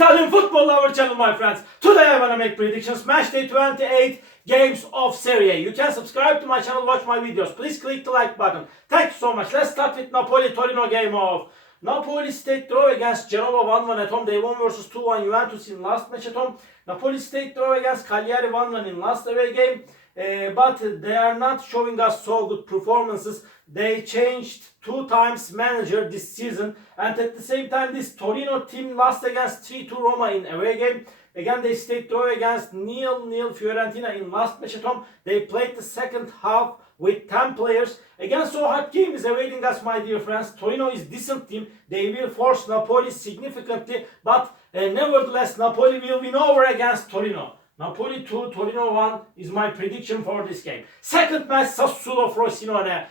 Italian football our channel, my friends. Today I want to make predictions. Match day 28 games of Serie A. You can subscribe to my channel, watch my videos. Please click the like button. Thank you so much. Let's start with Napoli-Torino game of. Napoli State draw against Genova 1-1 at home. They won versus 2-1 Juventus in last match at home. Napoli State draw against Cagliari 1-1 in last away game. But they are not showing us so good performances. They changed 2 times manager this season, and at the same time this Torino team lost against 3-2 Roma in away game. Again they stayed draw against 0-0 Fiorentina in last match at home. They played the second half with 10 players. Again, so hard game is awaiting us, my dear friends. Torino is decent team. They will force Napoli significantly, but nevertheless Napoli will win over against Torino. Napoli 2, Torino 1 is my prediction for this game. Second match, Sassuolo-Frosinone.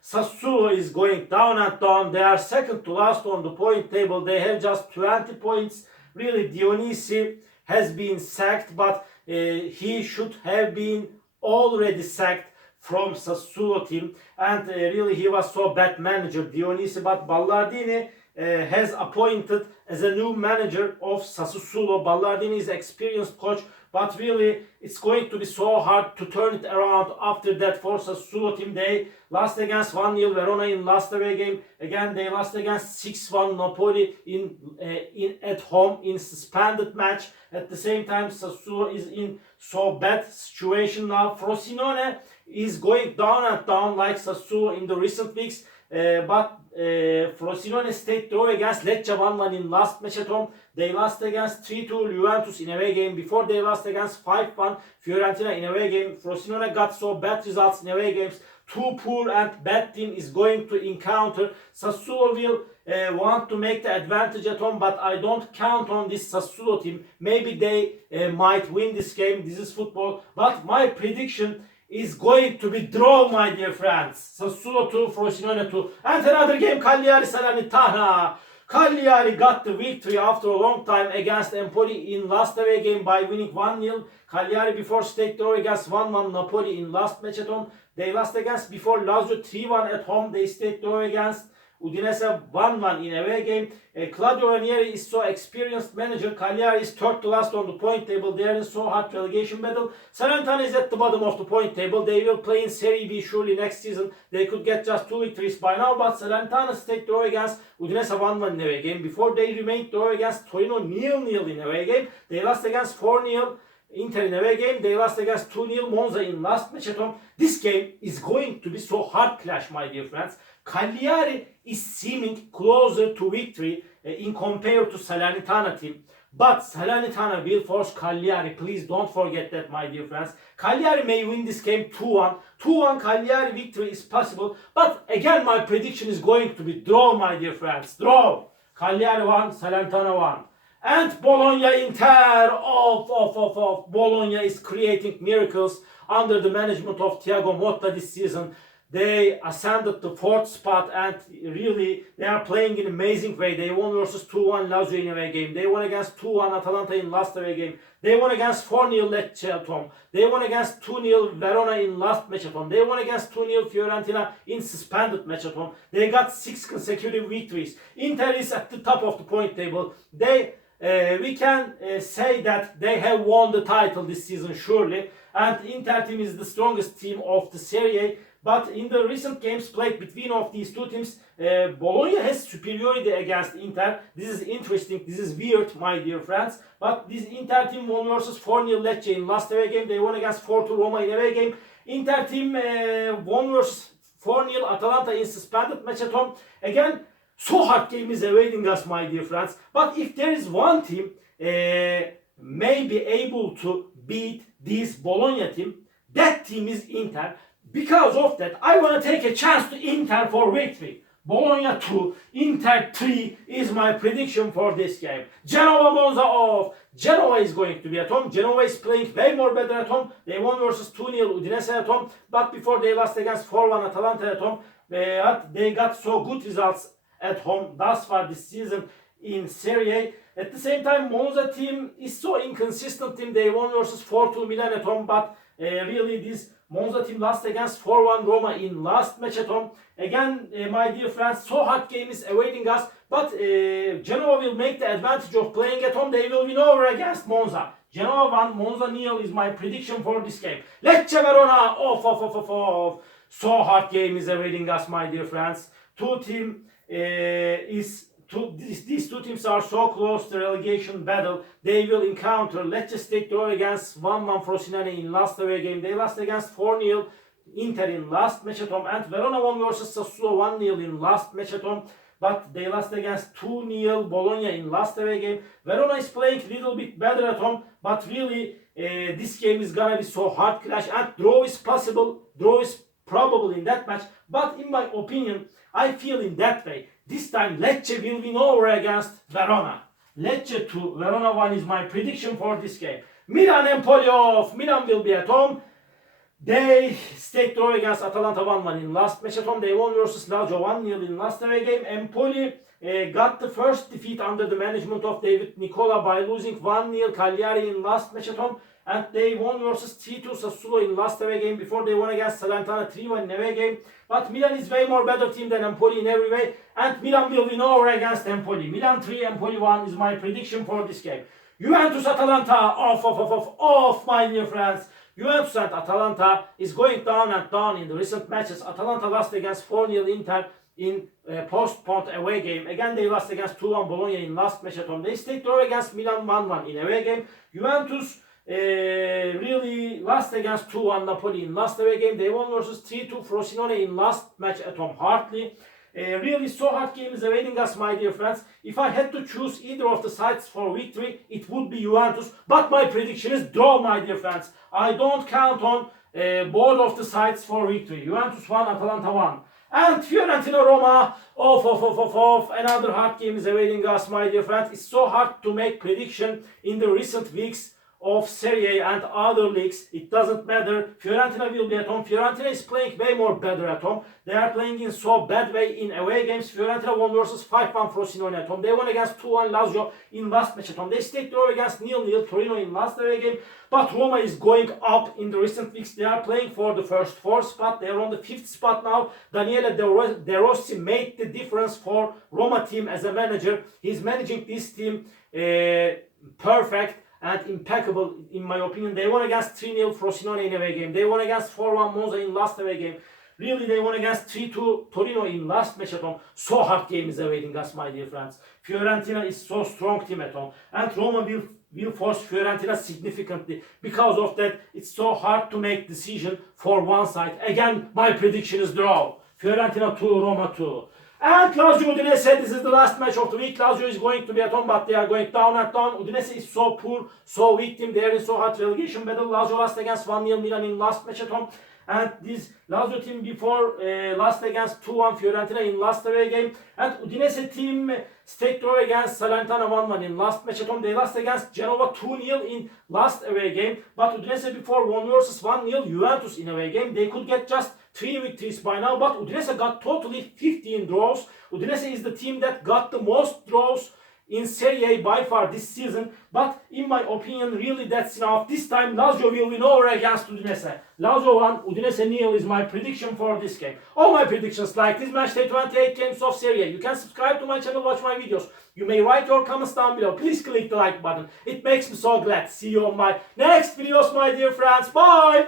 Sassuolo is going down and down. They are second to last on the point table. They have just 20 points. Really, Dionisi has been sacked, but he should have been already sacked from Sassuolo team. And really, he was so bad manager, Dionisi. But Ballardini has appointed as a new manager of Sassuolo. Ballardini is an experienced coach, but really it's going to be so hard to turn it around after that for Sassuolo team. They lost against 1-0 Verona in last away game. Again they lost against 6-1 Napoli in at home in suspended match. At the same time Sassuolo is in so bad situation now. Frosinone is going down and down like Sassuolo in the recent weeks. But Frosinone State draw against Lecce 1-1 in last match at home. They lost against 3-2 Juventus in away game. Before they lost against 5-1 Fiorentina in away game. Frosinone got so bad results in away games. Too poor and bad team is going to encounter. Sassuolo will want to make the advantage at home, but I don't count on this Sassuolo team. Maybe they might win this game. This is football, but my prediction is going to be draw, my dear friends. Sassuolo 2, Frosinone 2. And another game, Cagliari-Salernitana. Cagliari got the victory after a long time against Empoli in last away game by winning 1-0. Cagliari before state draw against 1-1 Napoli in last match at home. They lost against before Lazio 3-1 at home. They stayed draw against Udinese 1-1 in away game. Claudio Ranieri is so experienced manager. Cagliari is third to last on the point table. They are in so hard relegation battle. Salernitana is at the bottom of the point table. They will play in Serie B surely next season. They could get just 2 victories by now, but Salernitana stayed draw against Udinese 1-1 in away game. Before they remained draw against Torino 0-0 in away game. They lost against 4-0 Inter in away game. They lost against 2-0 Monza in last match at home. This game is going to be so hard clash, my dear friends. Cagliari is seeming closer to victory in compared to Salernitana team. But Salernitana will force Cagliari. Please don't forget that, my dear friends. Cagliari may win this game 2-1. 2-1 Cagliari victory is possible. But again, my prediction is going to be draw, my dear friends. Draw. Cagliari 1, Salernitana 1. And Bologna-Inter. Bologna is creating miracles under the management of Thiago Motta this season. They ascended the 4th spot and really they are playing in an amazing way. They won versus 2-1 Lazio in away game. They won against 2-1 Atalanta in last away game. They won against 4-0 Lecce at home. They won against 2-0 Verona in last match at home. They won against 2-0 Fiorentina in suspended match at home. They got 6 consecutive victories. Inter is at the top of the point table. We can say that they have won the title this season surely. And Inter team is the strongest team of the Serie A. But in the recent games played between of these two teams, Bologna has superiority against Inter. This is interesting. This is weird, my dear friends. But this Inter team won versus 4-0 Lecce in last away game. They won against 4-2 Roma in away game. Inter team won versus 4-0 Atalanta in suspended match at home. Again, so hard game is awaiting us, my dear friends. But if there is one team may be able to beat this Bologna team, that team is Inter. Because of that, I want to take a chance to Inter for victory. Bologna 2, Inter 3 is my prediction for this game. Genova Monza off. Genoa is going to be at home. Genoa is playing way more better at home. They won versus 2-0 Udinese at home. But before they lost against 4-1 Atalanta at home, they got so good results at home thus far this season in Serie A. At the same time, Monza team is so inconsistent team. They won versus 4-2 Milan at home, but really this Monza team lost against 4-1 Roma in last match at home. Again, my dear friends, so hard game is awaiting us. But Genoa will make the advantage of playing at home. They will win over against Monza. Genoa 1, Monza 0 is my prediction for this game. Lecce Verona, off. So hard game is awaiting us, my dear friends. These two teams are so close to relegation battle. They will encounter. Lecce State draw against 1-1 Frosinone in last away game. They lost against 4-0 Inter in last match at home. And Verona won versus Sassuolo 1-0 in last match at home. But they lost against 2-0 Bologna in last away game. Verona is playing a little bit better at home. But really, this game is gonna be so hard clash. And draw is possible. Draw is probable in that match. But in my opinion, I feel in that way. This time Lecce will win over against Verona. Lecce 2, Verona 1 is my prediction for this game. Milan Empoli off. Milan will be at home. They stayed draw against Atalanta 1-1 in last match at home. They won versus Lazio 1-0 in last away game. Empoli got the first defeat under the management of David Nicola by losing 1-0 Cagliari in last match at home. And they won versus 3-2 Sassuolo in last away game before they won against Salernitana 3-1 in away game. But Milan is way more better team than Empoli in every way. And Milan will win over against Empoli. Milan 3, Empoli 1 is my prediction for this game. Juventus Atalanta, off, my dear friends. Juventus and Atalanta is going down and down in the recent matches. Atalanta lost against 4-0 Inter in postponed away game. Again, they lost against 2-1 Bologna in last match at home. They stayed draw against Milan 1-1 in away game. Juventus really lost against 2-1 Napoli in last away game. They won versus 3-2 Frosinone in last match at home hardly. Really so hard game is awaiting us, my dear friends. If I had to choose either of the sides for victory, it would be Juventus. But my prediction is draw, my dear friends. I don't count on both of the sides for victory. Juventus 1, Atalanta 1. And Fiorentina Roma, off. Another hard game is awaiting us, my dear friends. It's so hard to make prediction in the recent weeks of Serie A and other leagues. It doesn't matter. Fiorentina will be at home. Fiorentina is playing way more better at home. They are playing in so bad way in away games. Fiorentina won versus 5-1 Frosinone at home. They won against 2-1 Lazio in last match at home. They stayed draw against 0-0 Torino in last away game. But Roma is going up in the recent weeks. They are playing for the first 4 spot. They are on the 5th spot now. Daniele De Rossi made the difference for Roma team as a manager. He's managing this team perfect and impeccable in my opinion. They won against 3-0 Frosinone in away game. They won against 4-1 Monza in last away game. Really, they won against 3-2 Torino in last match at home. So hard game is awaiting us, my dear friends. Fiorentina is so strong team at home. And Roma will force Fiorentina significantly. Because of that, it's so hard to make decision for one side. Again, my prediction is draw. Fiorentina 2, Roma 2. And Lazio Udinese, this is the last match of the week. Lazio is going to be at home, but they are going down and down. Udinese is so poor, so weak team. They are in so hard relegation battle. Lazio lost against 1-0 Milan in last match at home. And this Lazio team before lost against 2-1 Fiorentina in last away game. And Udinese team stayed draw against Salernitana 1-1 in last match at home. They lost against Genova 2-0 in last away game. But Udinese before won versus 1-0 Juventus in away game. They could get just 3 victories by now. But Udinese got totally 15 draws. Udinese is the team that got the most draws in Serie A by far this season. But in my opinion, really that's enough. This time Lazio will win over against Udinese. Lazio 1, Udinese 0 is my prediction for this game. All my predictions like this match day 28 games of Serie A. You can subscribe to my channel, watch my videos. You may write your comments down below. Please click the like button. It makes me so glad. See you on my next videos, my dear friends. Bye!